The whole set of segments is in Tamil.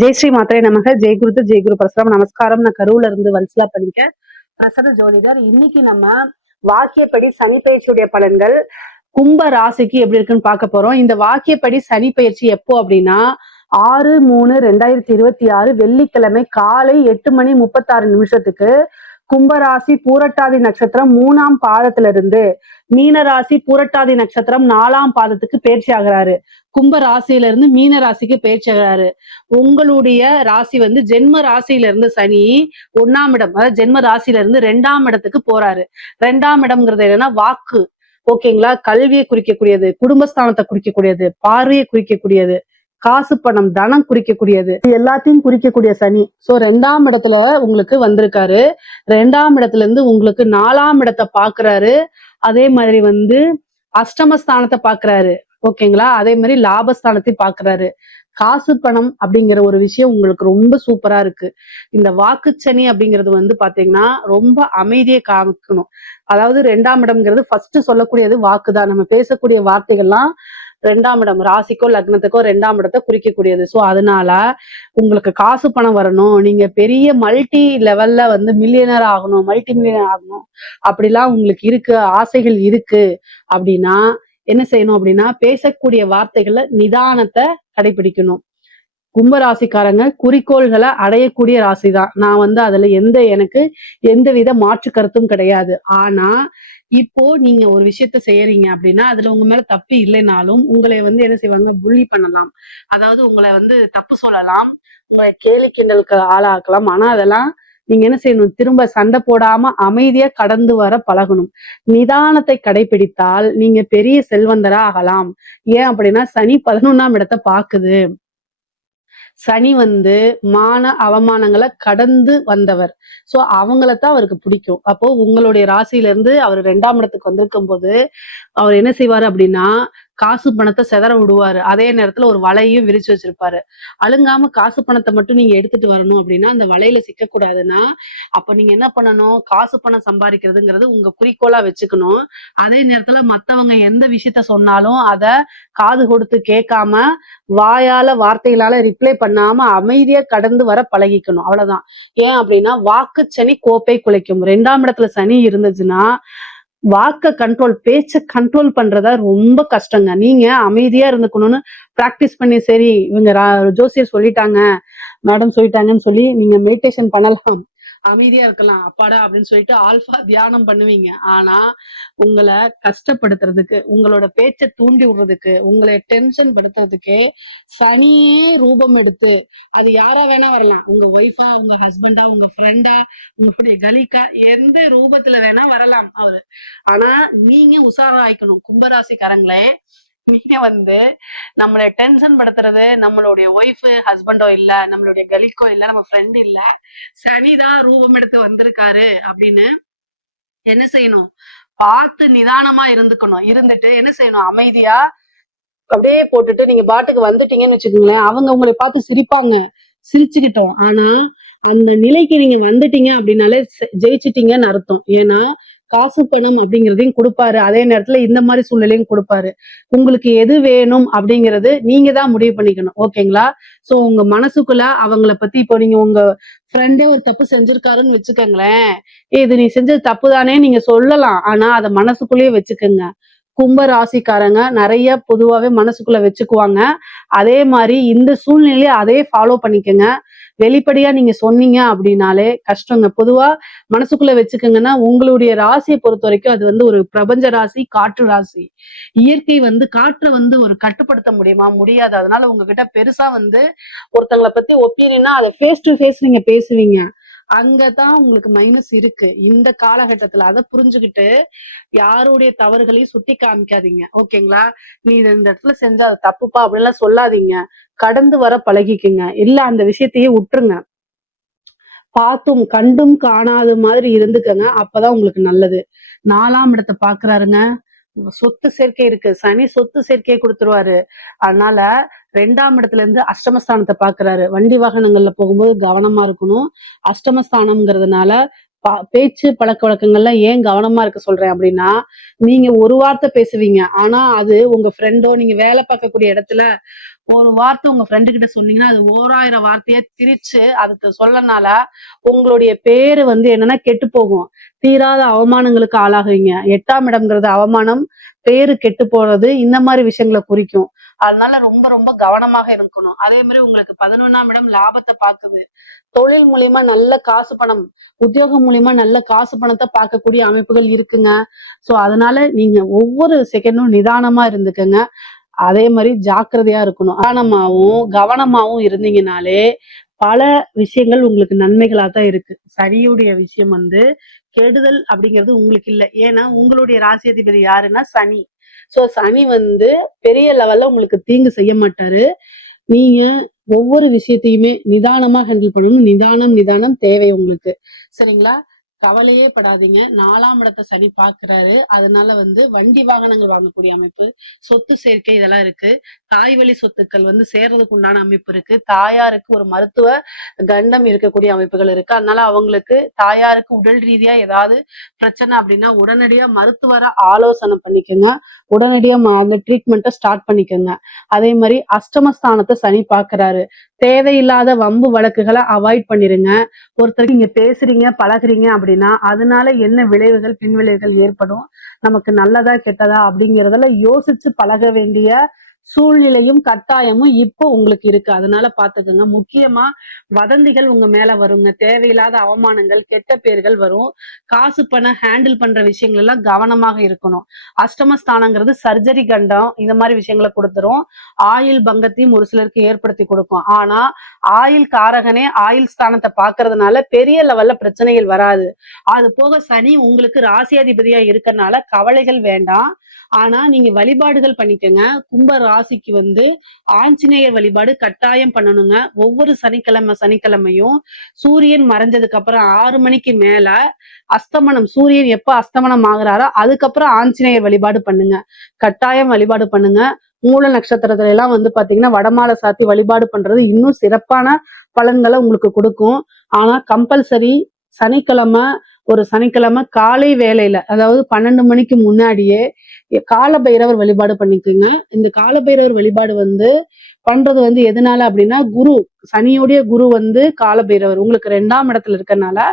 ஜெய் ஸ்ரீ மாத்திரை நமக. ஜெய்குரு ஜெய்குரு பரசுராம். நமஸ்காரம். நான் கருவுல இருந்து வன்சலா பண்ணிக்க பிரசன்ன ஜோதிடர். இன்னைக்கு நம்ம வாக்கியப்படி சனி பயிற்சியுடைய பலன்கள் கும்ப ராசிக்கு எப்படி இருக்குன்னு பார்க்க போறோம். இந்த வாக்கியப்படி சனி பயிற்சி எப்போ அப்படின்னா 6/3/2026 வெள்ளிக்கிழமை காலை 8:36 கும்பராசி பூரட்டாதி நட்சத்திரம் 3ஆம் பாதத்துல இருந்து மீனராசி பூரட்டாதி நட்சத்திரம் 4ஆம் பாதத்துக்கு பயிற்சி ஆகிறாரு. கும்ப ராசியில இருந்து மீன ராசிக்கு பயிற்சி ஆகிறாரு. உங்களுடைய ராசி வந்து ஜென்ம ராசியில இருந்து சனி 1ஆம் இடம், அதாவது ஜென்ம ராசியில இருந்து 2ஆம் இடத்துக்கு போறாரு. 2ஆம் இடம்ங்கிறது என்னன்னா வாக்கு, ஓகேங்களா, கல்வியை குறிக்கக்கூடியது, குடும்பஸ்தானத்தை குறிக்கக்கூடியது, பார்வையை குறிக்கக்கூடியது, காசு பணம் தனம் குறிக்கக்கூடியது, எல்லாத்தையும் குறிக்கக்கூடிய சனி. சோ 2ஆம் இடத்துல உங்களுக்கு வந்திருக்காரு. 2ஆம் இடத்துல இருந்து உங்களுக்கு 4ஆம் இடத்தை பாக்குறாரு. அதே மாதிரி வந்து அஷ்டமஸ்தானத்தை பாக்குறாரு, ஓகேங்களா. அதே மாதிரி லாபஸ்தானத்தை பாக்குறாரு. காசு பணம் அப்படிங்கிற ஒரு விஷயம் உங்களுக்கு ரொம்ப சூப்பரா இருக்கு. இந்த வாக்குச்சனி அப்படிங்கிறது வந்து பாத்தீங்கன்னா ரொம்ப அமைதியை காமிக்கணும். அதாவது 2ஆம் இடம்ங்கிறது ஃபர்ஸ்ட் சொல்லக்கூடியது வாக்குதான். நம்ம பேசக்கூடிய வார்த்தைகள்லாம் 2ஆம் இடம், ராசிக்கோ லக்னத்துக்கோ 2ஆம் இடத்தை குறிக்கக்கூடியது. சோ அதனால உங்களுக்கு காசு பணம் வரணும், நீங்க பெரிய மல்டி லெவல்ல வந்து மில்லியனர் ஆகணும், மல்டி மில்லியனர் ஆகணும், அப்படிலாம் உங்களுக்கு இருக்கு, ஆசைகள் இருக்கு அப்படின்னா என்ன செய்யணும் அப்படின்னா பேசக்கூடிய வார்த்தைகள்ல நிதானத்தை கடைபிடிக்கணும். கும்பராசிக்காரங்க குறிக்கோள்களை அடையக்கூடிய ராசி தான். நான் வந்து அதுல எனக்கு எந்தவித மாற்று கருத்தும் கிடையாது. ஆனா இப்போ நீங்க ஒரு விஷயத்த செய்யறீங்க அப்படின்னா அதுல உங்க மேல தப்பு இல்லைனாலும் உங்களை வந்து என்ன செய்வாங்க, புள்ளி பண்ணலாம். அதாவது உங்களை வந்து தப்பு சொல்லலாம், உங்களை கேலி கிண்டலுக்கு ஆளாக்கலாம். ஆனா அதெல்லாம் நீங்க என்ன செய்யணும், திரும்ப சண்டை போடாம அமைதியா கடந்து வர பழகணும். நிதானத்தை கடைபிடித்தால் நீங்க பெரிய செல்வந்தரா ஆகலாம். ஏன் அப்படின்னா சனி 11ஆம் இடத்தை பாக்குது. சனி வந்து மான அவமானங்களை கடந்து வந்தவர். சோ அவங்களத்தான் அவருக்கு பிடிக்கும். அப்போ உங்களுடைய ராசியில இருந்து அவர் 2ஆம் இடத்துக்கு வந்திருக்கும் போது அவர் என்ன செய்வாரு அப்படின்னா காசு பணத்தை செதற விடுவாரு. அதே நேரத்துல ஒரு வலையும் விரிச்சு வச்சிருப்பாரு. அழுங்காம காசு பணத்தை மட்டும் நீங்க எடுத்துட்டு வரணும் அப்படின்னா அந்த வலையில சிக்கக்கூடாதுன்னா அப்ப நீங்க என்ன பண்ணணும், காசு பணம் சம்பாதிக்கிறதுங்கிறது உங்க குறிக்கோளா வச்சுக்கணும். அதே நேரத்துல மத்தவங்க எந்த விஷயத்த சொன்னாலும் அத காது கொடுத்து கேட்காம வாயால வார்த்தைகளால ரிப்ளை பண்ணாம அமைதியா கடந்து வர பழகிக்கணும். அவ்வளவுதான். ஏன் அப்படின்னா வாக்கு சனி கோப்பை குலைக்கும். 2ஆம் இடத்துல சனி இருந்துச்சுன்னா வாக்க கண்ட்ரோல், பேச்ச கண்ட்ரோல் பண்றதா ரொம்ப கஷ்டங்க. நீங்க அமைதியா இருந்துக்கணும்னு பிராக்டிஸ் பண்ணி, சரி இவங்க ஜோசியர் சொல்லிட்டாங்க, மேடம் சொல்லிட்டாங்கன்னு சொல்லி நீங்க மெடிடேஷன் பண்ணலாம், அமைதியா இருக்கலாம், அப்பாடா அப்படின்னு சொல்லிட்டு ஆல்பா தியானம் பண்ணுவீங்க. ஆனா உங்களை கஷ்டப்படுத்துறதுக்கு, உங்களோட பேச்சை தூண்டி விடுறதுக்கு, உங்களை டென்ஷன் படுத்துறதுக்கு சனியே ரூபம் எடுத்து, அது யாரா வேணா வரலாம், உங்க ஒய்ஃபா, உங்க ஹஸ்பண்டா, உங்க ஃப்ரெண்டா, உங்களுடைய கலிக்கா, எந்த ரூபத்துல வேணா வரலாம் அவரு. ஆனா நீங்க உஷாராயிக்கணும் கும்பராசிக்காரங்களே. நீங்க வந்து நம்மள டென்ஷன் படுத்துறது நம்மளுடைய ஒய்ஃப் ஹஸ்பண்டோ இல்ல, நம்மளுடைய கலிக்கோ இல்ல, நம்ம ஃப்ரெண்ட் இல்ல, சனிதான் ரூபம் எடுத்து வந்திருக்காரு அப்படின்னு என்ன செய்யணும், பார்த்து நிதானமா இருந்துக்கணும். இருந்துட்டு என்ன செய்யணும், அமைதியா அப்படியே போட்டுட்டு நீங்க பாட்டுக்கு வந்துட்டீங்கன்னு வச்சுக்கோங்களேன், அவங்க உங்களை பார்த்து சிரிப்பாங்க, சிரிச்சுக்கிட்டோம். ஆனா அந்த நிலைக்கு நீங்க வந்துட்டீங்க அப்படின்னாலே ஜெயிச்சிட்டீங்கன்னு அர்த்தம். ஏன்னா காசு பணம் அப்படிங்கிறதையும் கொடுப்பாரு, அதே நேரத்துல இந்த மாதிரி சூழ்நிலையும் கொடுப்பாரு. உங்களுக்கு எது வேணும் அப்படிங்கிறது நீங்க தான் முடிவு பண்ணிக்கணும், ஓகேங்களா. சோ உங்க மனசுக்குள்ள அவங்கள பத்தி, இப்போ நீங்க உங்க ஃப்ரெண்டே ஒரு தப்பு செஞ்சிருக்காருன்னு வச்சுக்கோங்களேன், இது நீ செஞ்சது தப்பு தானே நீங்க சொல்லலாம். ஆனா அதை மனசுக்குள்ளேயே வச்சுக்கோங்க. கும்ப ராசிக்காரங்க நிறைய பொதுவாவே மனசுக்குள்ள வச்சுக்குவாங்க. அதே மாதிரி இந்த சூழ்நிலையை அதே ஃபாலோ பண்ணிக்கங்க. வெளிப்படையா நீங்க சொன்னீங்க அப்படின்னாலே கஷ்டங்க. பொதுவா மனசுக்குள்ள வச்சுக்கோங்கன்னா உங்களுடைய ராசியை பொறுத்த வரைக்கும் அது வந்து ஒரு பிரபஞ்ச ராசி, காற்று ராசி. இயற்கை வந்து காற்றை வந்து ஒரு கட்டுப்படுத்த முடியுமா, முடியாது. அதனால உங்ககிட்ட பெருசா வந்து ஒருத்தங்களை பத்தி ஒப்பீனியனா அதை ஃபேஸ் டு ஃபேஸ் நீங்க பேசுவீங்க. அங்கதான் உங்களுக்கு மைனஸ் இருக்கு இந்த காலகட்டத்துல. அதை புரிஞ்சுக்கிட்டு யாருடைய தவறுகளையும் சுட்டி காமிக்காதீங்க, ஓகேங்களா. நீ இந்த இடத்துல செஞ்சா அது தப்புப்பா அப்படின்லாம் சொல்லாதீங்க. கடந்து வர பழகிக்குங்க. இல்ல அந்த விஷயத்தையே விட்டுருங்க. பார்த்தும் கண்டும் காணாத மாதிரி இருந்துக்கங்க. அப்பதான் உங்களுக்கு நல்லது. 4ஆம் இடத்தை பாக்குறாருங்க. சொத்து சேர்க்கை இருக்கு. சனி சொத்து சேர்க்கையை கொடுத்துருவாரு. அதனால 2ஆம் இடத்துல இருந்து அஷ்டமஸ்தானத்தை பாக்குறாரு. வண்டி வாகனங்கள்ல போகும்போது கவனமா இருக்கணும். அஷ்டமஸ்தானம்ங்கிறதுனால பேச்சு பழக்க வழக்கங்கள்ல ஏன் கவனமா இருக்க சொல்றேன் அப்படின்னா, நீங்க ஒரு வார்த்தை பேசுவீங்க, ஆனா அது உங்க ஃப்ரெண்டோ நீங்க வேலை பார்க்கக்கூடிய இடத்துல ஒரு வார்த்தை உங்க ஃப்ரெண்டு கிட்ட சொன்னீங்கன்னா அது 1000 வார்த்தையா திரிச்சு அது சொல்லனால உங்களுடைய பேரு வந்து என்னன்னா கெட்டு போகும். தீராத அவமானங்களுக்கு ஆளாகுவீங்க. 8ஆம் இடம்ங்கிறது அவமானம், பேரு கெட்டு போறது, இந்த மாதிரி விஷயங்களை குறிக்கும். அதனால ரொம்ப ரொம்ப கவனமாக இருக்கணும். அதே மாதிரி உங்களுக்கு 11ஆம் இடம் லாபத்தை பாக்குது. தொழில் மூலியமா நல்ல காசு பணம், உத்தியோகம் மூலியமா நல்ல காசு பணத்தை பார்க்கக்கூடிய அமைப்புகள் இருக்குங்க. சோ அதனால நீங்க ஒவ்வொரு செகண்டும் நிதானமா இருந்துக்கங்க. அதே மாதிரி ஜாக்கிரதையா இருக்கணும். நிதானமாவும் கவனமாவும் இருந்தீங்கனாலே பல விஷயங்கள் உங்களுக்கு நன்மைகளா தான் இருக்கு. சனியுடைய விஷயம் வந்து கெடுதல் அப்படிங்கிறது உங்களுக்கு இல்ல. ஏன்னா உங்களுடைய ராசி அதிபதி யாருன்னா சனி. சோ சனி வந்து பெரிய லெவல்ல உங்களுக்கு தீங்கு செய்ய மாட்டாரு. நீங்க ஒவ்வொரு விஷயத்தையுமே நிதானமா ஹேண்டில் பண்ணணும். நிதானம் நிதானம் தேவை உங்களுக்கு. சரிங்களா? கவலையே படாதீங்க. 4ஆம் இடத்தை சனி பார்க்கிறாரு. அதனால வந்து வண்டி வாகனங்கள் வாங்கக்கூடிய அமைப்பு, சொத்து சேர்க்கை இதெல்லாம் இருக்கு. தாய் வழி சொத்துக்கள் வந்து சேர்றதுக்கு உண்டான அமைப்பு இருக்கு. தாயாருக்கு ஒரு மருத்துவ கண்டம் இருக்கக்கூடிய அமைப்புகள் இருக்கு. அதனால அவங்களுக்கு தாயாருக்கு உடல் ரீதியா ஏதாவது பிரச்சனை அப்படின்னா உடனடியா மருத்துவரை ஆலோசனை பண்ணிக்கோங்க. உடனடியா அந்த ட்ரீட்மெண்ட்டை ஸ்டார்ட் பண்ணிக்கோங்க. அதே மாதிரி அஷ்டமஸ்தானத்தை சனி பார்க்கிறாரு. தேவையில்லாத வம்பு வழக்குகளை அவாய்ட் பண்ணிருங்க. ஒருத்தருக்கு நீங்க பேசுறீங்க பழகுறீங்க அப்படின்னா அதனால என்ன விளைவுகள் பின் விளைவுகள் ஏற்படும், நமக்கு நல்லதா கெட்டதா அப்படிங்கறதெல்லாம் யோசிச்சு பழக வேண்டிய சூழ்நிலையும் கட்டாயமும் இப்போ உங்களுக்கு இருக்கு. அதனால பாத்துக்கோங்க. முக்கியமா வதந்திகள் உங்க மேல வருங்க. தேவையில்லாத அவமானங்கள் கெட்ட பேர்கள் வரும். காசு பணம் ஹேண்டில் பண்ற விஷயங்கள் எல்லாம் கவனமாக இருக்கணும். அஷ்டமஸ்தானங்கிறது சர்ஜரி கண்டம் இந்த மாதிரி விஷயங்களை கொடுத்துரும். ஆயுள் பங்கத்தையும் ஒரு சிலருக்கு ஏற்படுத்தி கொடுக்கும். ஆனா ஆயுள் காரகனே ஆயுள் ஸ்தானத்தை பாக்குறதுனால பெரிய லெவல்ல பிரச்சனைகள் வராது. அது போக சனி உங்களுக்கு ராசியாதிபதியா இருக்கறனால கவலைகள் வேண்டாம். ஆனா நீங்க வழிபாடுகள் பண்ணிக்கங்க. கும்ப ராசிக்கு வந்து ஆஞ்சநேயர் வழிபாடு கட்டாயம் பண்ணணுங்க. ஒவ்வொரு சனிக்கிழமையும் சூரியன் மறைஞ்சதுக்கு அப்புறம் 6 மணிக்கு மேல அஸ்தமனம், சூரியன் எப்ப அஸ்தமனம் ஆகுறாரோ அதுக்கப்புறம் ஆஞ்சநேயர் வழிபாடு பண்ணுங்க. கட்டாயம் வழிபாடு பண்ணுங்க. மூல நட்சத்திரத்துல எல்லாம் வந்து பாத்தீங்கன்னா வடமாலை சாத்தி வழிபாடு பண்றது இன்னும் சிறப்பான பலன்களை உங்களுக்கு கொடுக்கும். ஆனா கம்பல்சரி சனிக்கிழமை காலை வேலையில, அதாவது 12 மணிக்கு முன்னாடியே கால பைரவர் வழிபாடு பண்ணிக்கோங்க. இந்த கால பைரவர் வழிபாடு வந்து பண்றது வந்து எதனால அப்படின்னா குரு, சனியுடைய குரு வந்து கால பைரவர் உங்களுக்கு 2ஆம் இடத்துல இருக்கறனால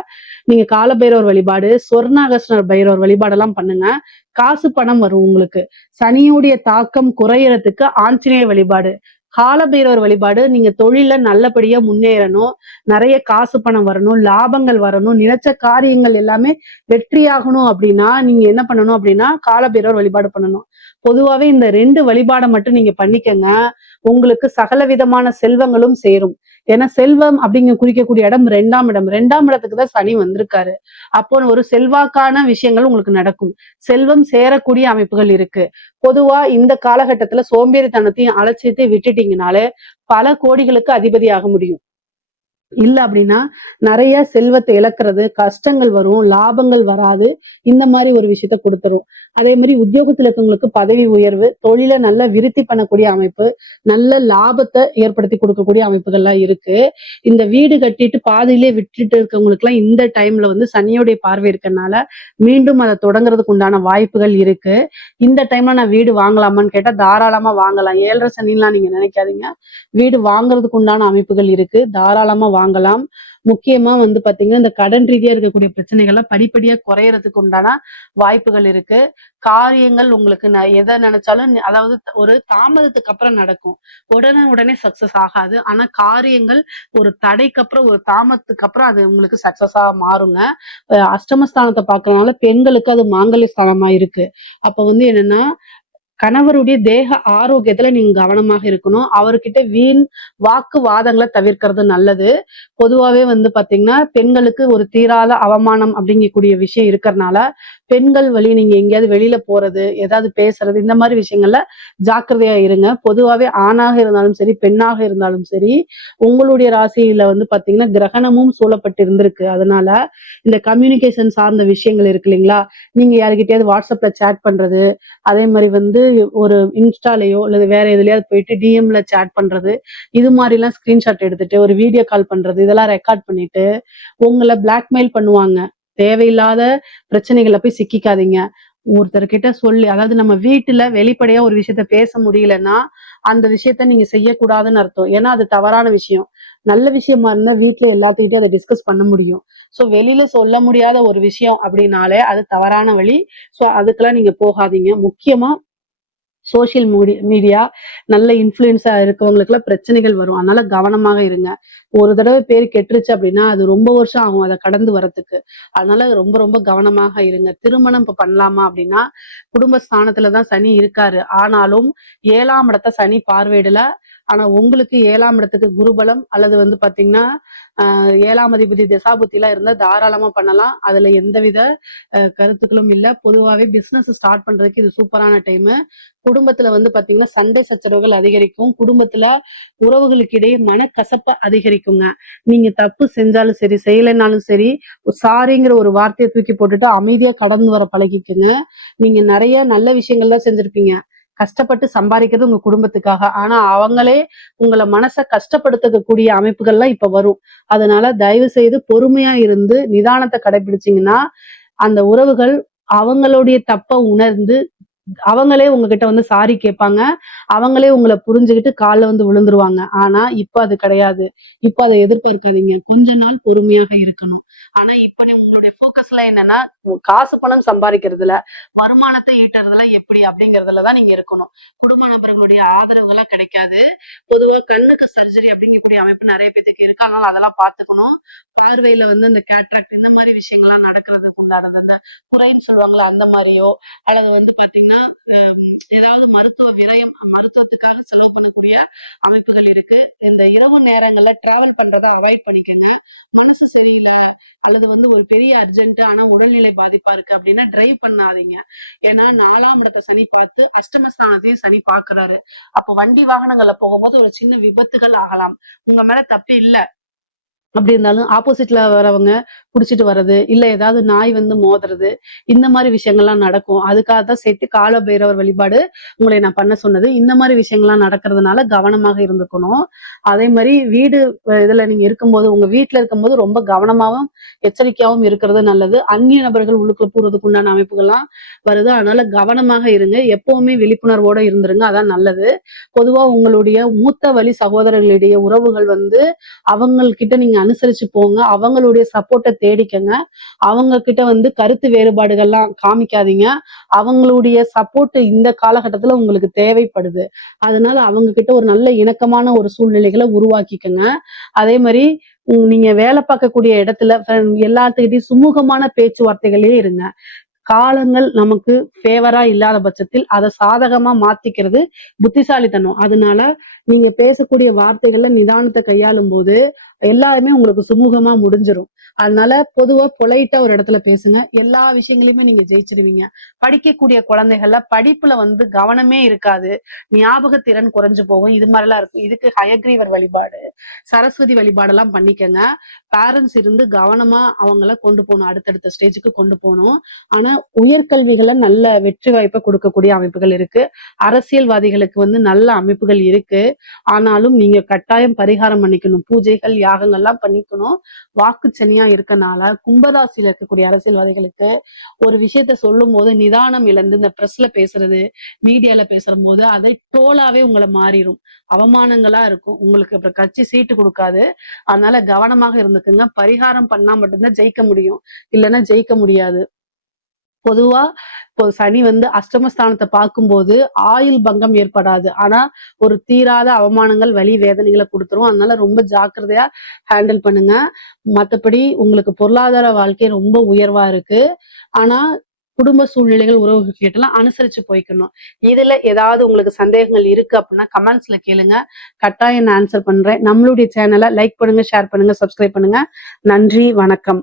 நீங்க கால பைரவர் வழிபாடு, சொர்ணாகர்ஷ்ணர் பைரவர் வழிபாடெல்லாம் பண்ணுங்க. காசு பணம் வரும் உங்களுக்கு. சனியுடைய தாக்கம் குறையறதுக்கு ஆஞ்சநேயர் வழிபாடு, கால பைரவர் வழிபாடு, நீங்க தொழில நல்லபடியா முன்னேறணும், நிறைய காசு பணம் வரணும், லாபங்கள் வரணும், நினைச்ச காரியங்கள் எல்லாமே வெற்றியாகணும் அப்படின்னா நீங்க என்ன பண்ணணும் அப்படின்னா கால பைரவர் வழிபாடு பண்ணணும். பொதுவாவே இந்த 2 வழிபாடை மட்டும் நீங்க பண்ணிக்கங்க. உங்களுக்கு சகல விதமான செல்வங்களும் சேரும். ஏன்னா செல்வம் அப்படிங்க குறிக்கக்கூடிய இடம் 2ஆம் இடம். 2ஆம் இடத்துக்கு தான் சனி வந்திருக்காரு. அப்போ ஒரு செல்வாக்கான விஷயங்கள் உங்களுக்கு நடக்கும். செல்வம் சேரக்கூடிய அமைப்புகள் இருக்கு. பொதுவா இந்த காலகட்டத்துல சோம்பேறித்தனத்தையும் அலட்சியத்தையும் விட்டுட்டீங்கனாலே பல கோடிகளுக்கு அதிபதியாக முடியும். இல்ல அப்படின்னா நிறைய செல்வத்தை இழக்கிறது, கஷ்டங்கள் வரும், லாபங்கள் வராது, இந்த மாதிரி ஒரு விஷயத்த கொடுத்துரும். அதே மாதிரி உத்தியோகத்துல இருக்கவங்களுக்கு பதவி உயர்வு, தொழிலை நல்லா விருத்தி பண்ணக்கூடிய அமைப்பு, நல்ல லாபத்தை ஏற்படுத்தி கொடுக்கக்கூடிய அமைப்புகள்லாம் இருக்கு. இந்த வீடு கட்டிட்டு பாதியிலே விட்டுட்டு இருக்கவங்களுக்கு எல்லாம் இந்த டைம்ல வந்து சனியோடைய பார்வை இருக்கறனால மீண்டும் அதை தொடங்குறதுக்கு உண்டான வாய்ப்புகள் இருக்கு. இந்த டைம்ல நான் வீடு வாங்கலாமான்னு கேட்டா தாராளமா வாங்கலாம். 7.5 சனிலாம் நீங்க நினைக்காதீங்க. வீடு வாங்குறதுக்கு உண்டான அமைப்புகள் இருக்கு. தாராளமா வாங்கலாம். முக்கியமா வந்து பாத்தீங்கன்னா இந்த கடன் ரீதியா இருக்கக்கூடிய பிரச்சனைகள்லாம் படிப்படியா குறையறதுக்கு உண்டான வாய்ப்புகள் இருக்கு. காரியங்கள் உங்களுக்கு எதை நினைச்சாலும் அதாவது ஒரு தாமதத்துக்கு அப்புறம் நடக்கும். உடனே சக்சஸ் ஆகாது. ஆனா காரியங்கள் ஒரு தடைக்கு அப்புறம் ஒரு தாமதத்துக்கு அப்புறம் அது உங்களுக்கு சக்சஸா மாறுங்க. அஷ்டமஸ்தானத்தை பாக்குறதுனால பெண்களுக்கு அது மாங்கல்ய ஸ்தானமா இருக்கு. அப்ப வந்து என்னன்னா கணவருடைய தேக ஆரோக்கியத்துல நீங்க கவனமாக இருக்கணும். அவர்கிட்ட வீண் வாக்குவாதங்களை தவிர்க்கிறது நல்லது. பொதுவாவே வந்து பாத்தீங்கன்னா பெண்களுக்கு ஒரு தீராத அவமானம் அப்படிங்கக்கூடிய விஷயம் இருக்கறனால பெண்கள் வழி நீங்க எங்கேயாவது வெளியில போறது, ஏதாவது பேசுறது, இந்த மாதிரி விஷயங்கள்ல ஜாக்கிரதையா இருங்க. பொதுவாவே ஆணாக இருந்தாலும் சரி பெண்ணாக இருந்தாலும் சரி உங்களுடைய ராசியில வந்து பாத்தீங்கன்னா கிரகணமும் சூழப்பட்டு இருந்திருக்கு. அதனால இந்த கம்யூனிகேஷன் சார்ந்த விஷயங்கள் இருக்கு இல்லைங்களா, நீங்க யாருக்கிட்டயாவது வாட்ஸ்அப்ல சேட் பண்றது, அதே மாதிரி வந்து ஒரு இன்ஸ்டாலயோ அல்லது வேற எதுலயாவது போயிட்டு டிஎம்ல சேட் பண்றது, இது மாதிரி எல்லாம் ஸ்கிரீன்ஷாட் எடுத்துட்டு ஒரு வீடியோ கால் பண்றது, இதெல்லாம் ரெக்கார்ட் பண்ணிட்டு உங்களை பிளாக்மெயில் பண்ணுவாங்க. தேவையில்லாத பிரச்சனைகளை போய் சிக்கிக்காதீங்க. ஒருத்தர்கிட்ட சொல்லி, அதாவது நம்ம வீட்டுல வெளிப்படையா ஒரு விஷயத்த பேச முடியலன்னா அந்த விஷயத்த நீங்க செய்யக்கூடாதுன்னு அர்த்தம். ஏன்னா அது தவறான விஷயம். நல்ல விஷயமா இருந்தா வீட்ல எல்லாத்துக்கிட்டையும் அதை டிஸ்கஸ் பண்ண முடியும். சோ வெளியில சொல்ல முடியாத ஒரு விஷயம் அப்படின்னாலே அது தவறான வழி. சோ அதுக்கெல்லாம் நீங்க போகாதீங்க. முக்கியமா சோசியல் மீடியா நல்ல இன்ஃப்ளூயன்ஸா இருக்கவங்களுக்குலாம் பிரச்சனைகள் வரும். அதனால கவனமாக இருங்க. ஒரு தடவை பேர் கெட்டுருச்சு அப்படின்னா அது ரொம்ப வருஷம் ஆகும் அதை கடந்து வரத்துக்கு. அதனால ரொம்ப ரொம்ப கவனமாக இருங்க. திருமணம் இப்ப பண்ணலாமா அப்படின்னா குடும்ப ஸ்தானத்துல தான் சனி இருக்காரு. ஆனாலும் 7ஆம் இடத்த சனி பார்வையிடல. ஆனா உங்களுக்கு 7ஆம் இடத்துக்கு குருபலம் அல்லது வந்து பாத்தீங்கன்னா 7ஆம் அதிபதி திசாபுத்திலாம் இருந்தா தாராளமா பண்ணலாம். அதுல எந்தவித கருத்துக்களும் இல்ல. பொதுவாவே பிசினஸ் ஸ்டார்ட் பண்றதுக்கு இது சூப்பரான டைம். குடும்பத்துல வந்து பாத்தீங்கன்னா சண்டை சச்சரவுகள் அதிகரிக்கும். குடும்பத்துல உறவுகளுக்கு இடையே மனக்கசப்ப அதிகரிக்குங்க. நீங்க தப்பு செஞ்சாலும் சரி, செய்யலைனாலும் சரி, சாரிங்கிற ஒரு வார்த்தையை தூக்கி போட்டுட்டு அமைதியா கடந்து வர பழகிக்குங்க. நீங்க நிறைய நல்ல விஷயங்கள்லாம் செஞ்சிருப்பீங்க. கஷ்டப்பட்டு சம்பாதிக்கிறது உங்க குடும்பத்துக்காக. ஆனா அவங்களே உங்கள மனச கஷ்டப்படுத்தக்கூடிய அமைப்புகள்லாம் இப்ப வரும். அதனால தயவு செய்து பொறுமையா இருந்து நிதானத்தை கடைபிடிச்சீங்கன்னா அந்த உறவுகள் அவங்களுடைய தப்ப உணர்ந்து அவங்களே உங்ககிட்ட வந்து சாரி கேட்பாங்க. அவங்களே உங்கள புரிஞ்சுகிட்டு கால்ல வந்து விழுந்துருவாங்க. ஆனா இப்ப அது கிடையாது. இப்ப அத எதிர்பார்க்காதீங்க. கொஞ்ச நாள் பொறுமையாக இருக்கணும். ஆனா இப்ப உங்களுடைய ஃபோக்கஸ்லாம் என்னன்னா, காசு பணம் சம்பாதிக்கிறதுல, வருமானத்தை ஈட்டுறதுல எப்படி அப்படிங்கிறதுல தான் நீங்க இருக்கணும். குடும்ப நபர்களுடைய ஆதரவுகள்லாம் கிடைக்காது. பொதுவா கண்ணுக்கு சர்ஜரி அப்படிங்கக்கூடிய அமைப்பு நிறைய பேத்துக்கு இருக்கு. அதனால அதெல்லாம் பார்த்துக்கணும். பார்வையில வந்து இந்த கேட்ராக்ட் இந்த மாதிரி விஷயங்கள்லாம் நடக்கிறதுக்கு உண்டானது. அந்த குறைன்னு சொல்லுவாங்கல்ல அந்த மாதிரியோ அல்லது வந்து பாத்தீங்கன்னா ஏதாவது மருத்துவ விரயம் மருத்துவத்துக்காக செலவு பண்ணக்கூடிய அமைப்புகள் இருக்கு. இந்த இரவு நேரங்கள்ல டிராவல் பண்றதை அவாய்ட் பண்ணிக்கங்க. மனசு சரியில்லை அல்லது வந்து ஒரு பெரிய அர்ஜென்ட் ஆனா உடல்நிலை பாதிப்பா இருக்கு அப்படின்னா டிரைவ் பண்ணாதீங்க. ஏன்னா 4ஆம் இடத்தை சனி பார்த்து அஷ்டமஸ்தானத்தையும் சனி பாக்குறாரு. அப்போ வண்டி வாகனங்கள்ல போகும்போது ஒரு சின்ன விபத்துகள் ஆகலாம். உங்க மேல தப்பு இல்ல. அப்படி இருந்தாலும் ஆப்போசிட்ல வரவங்க புடிச்சிட்டு வர்றது, இல்ல ஏதாவது நாய் வந்து மோதுறது, இந்த மாதிரி விஷயங்கள்லாம் நடக்கும். அதுக்காக தான் சேர்த்து கால பைரவர் வழிபாடு உங்களை நான் பண்ண சொன்னது. இந்த மாதிரி விஷயங்கள்லாம் நடக்கிறதுனால கவனமாக இருந்துக்கணும். அதே மாதிரி வீடு இதுல நீங்க இருக்கும்போது, உங்க வீட்டுல இருக்கும்போது ரொம்ப கவனமாவும், எச்சரிக்கையாவும் இருக்கிறது நல்லது. அந்நிய நபர்கள் உள்ளுக்குள்ள போறதுக்கு உண்டான அமைப்புகள்லாம் வருது. அதனால கவனமாக இருங்க. எப்பவுமே விழிப்புணர்வோட இருந்துருங்க. அதான் நல்லது. பொதுவா உங்களுடைய மூத்த வழி சகோதரர்களிடையே உறவுகள் வந்து அவங்கக்கிட்ட நீங்க அனுசரிச்சு போங்க. அவங்களுடைய சப்போர்ட்டை தேடிக்கங்க. அவங்க கிட்ட வந்து கருத்து வேறுபாடுகள்லாம் காமிக்காதீங்க. அவங்களுடைய சப்போர்ட் இந்த காலகட்டத்துல உங்களுக்கு தேவைப்படுது. அதனால அவங்க கிட்ட ஒரு நல்ல இணக்கமான ஒரு சூழ்நிலைகளை உருவாக்கிக்கங்க. அதே மாதிரி நீங்க வேலை பார்க்கக்கூடிய இடத்துல எல்லாத்துக்கிட்டையும் சுமூகமான பேச்சுவார்த்தைகளே இருங்க. காலங்கள் நமக்கு ஃபேவரா இல்லாத பட்சத்தில் அதை சாதகமா மாத்திக்கிறது புத்திசாலித்தனம். அதனால நீங்க பேசக்கூடிய வார்த்தைகள்ல நிதானத்தை கையாளும் போது எல்லாருமே உங்களுக்கு சுமூகமா முடிஞ்சிரும். அதனால பொதுவா பொலைட்டா ஒரு இடத்துல பேசுங்க. எல்லா விஷயங்களையுமே நீங்க ஜெயிச்சிருவீங்க. படிக்கக்கூடிய குழந்தைகள்ல படிப்புல வந்து கவனமே இருக்காது. ஞாபக திறன் குறைஞ்சு போகும். இது மாதிரிலாம் இருக்கும். இதுக்கு ஹயக்ரீவர் வழிபாடு, சரஸ்வதி வழிபாடெல்லாம் பண்ணிக்கங்க. பேரண்ட்ஸ் இருந்து கவனமா அவங்கள கொண்டு போகணும். அடுத்தடுத்த ஸ்டேஜுக்கு கொண்டு போகணும். ஆனா உயர்கல்விகளை நல்ல வெற்றி வாய்ப்பை கொடுக்கக்கூடிய அமைப்புகள் இருக்கு. அரசியல்வாதிகளுக்கு வந்து நல்ல அமைப்புகள் இருக்கு. ஆனாலும் நீங்க கட்டாயம் பரிகாரம் பண்ணிக்கணும். பூஜைகள் யாகங்கள்லாம் பண்ணிக்கணும். வாக்கு சனியா இருக்கனால கும்பராசியில இருக்கக்கூடிய அரசியல்வாதிகளுக்கு ஒரு விஷயத்த சொல்லும் போது நிதானம் இழந்து இந்த பிரஸ்ல பேசுறது, மீடியால பேசுற போது அதை டோலாவே உங்களை மாறிடும். அவமானங்களா இருக்கும். உங்களுக்கு அப்புறம் கட்சி சீட்டு கொடுக்காது. அதனால கவனமாக இருந்துக்குங்க. பரிகாரம் பண்ணா மட்டும்தான் ஜெயிக்க முடியும். இல்லைன்னா ஜெயிக்க முடியாது. பொதுவா இப்போ சனி வந்து அஷ்டமஸ்தானத்தை பார்க்கும்போது ஆயுள் பங்கம் ஏற்படாது. ஆனா ஒரு தீராத அவமானங்கள் வலி வேதனைகளை கொடுத்துரும். அதனால ரொம்ப ஜாக்கிரதையா ஹேண்டில் பண்ணுங்க. மத்தபடி உங்களுக்கு பொருளாதார வாழ்க்கை ரொம்ப உயர்வா இருக்கு. ஆனா குடும்ப சூழ்நிலைகள் உறவு கிட்டலாம் அனுசரிச்சு போய்க்கணும். இதுல ஏதாவது உங்களுக்கு சந்தேகங்கள் இருக்கு அப்படின்னா கமெண்ட்ஸ்ல கேளுங்க. கட்டாயம் நான் ஆன்சர் பண்றேன். நம்மளுடைய சேனலை லைக் பண்ணுங்க, ஷேர் பண்ணுங்க, சப்ஸ்கிரைப் பண்ணுங்க. நன்றி, வணக்கம்.